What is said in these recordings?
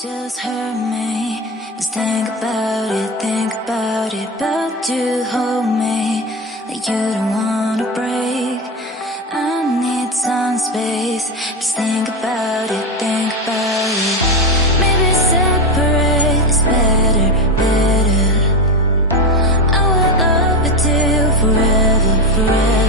just hurt me. Just think about it, but you hold me like you don't wanna break. I need some space. Just think about it, maybe separate is better, better. I will love you till forever, forever.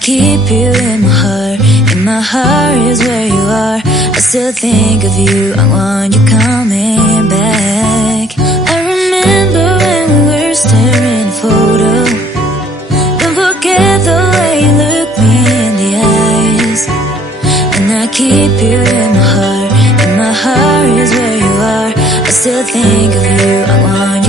Keep you in my heart is where you are. I still think of you, I want you coming back. I remember when we were staring at a photo. Don't forget the way you look me in the eyes. And I keep you in my heart is where you are. I still think of you, I want you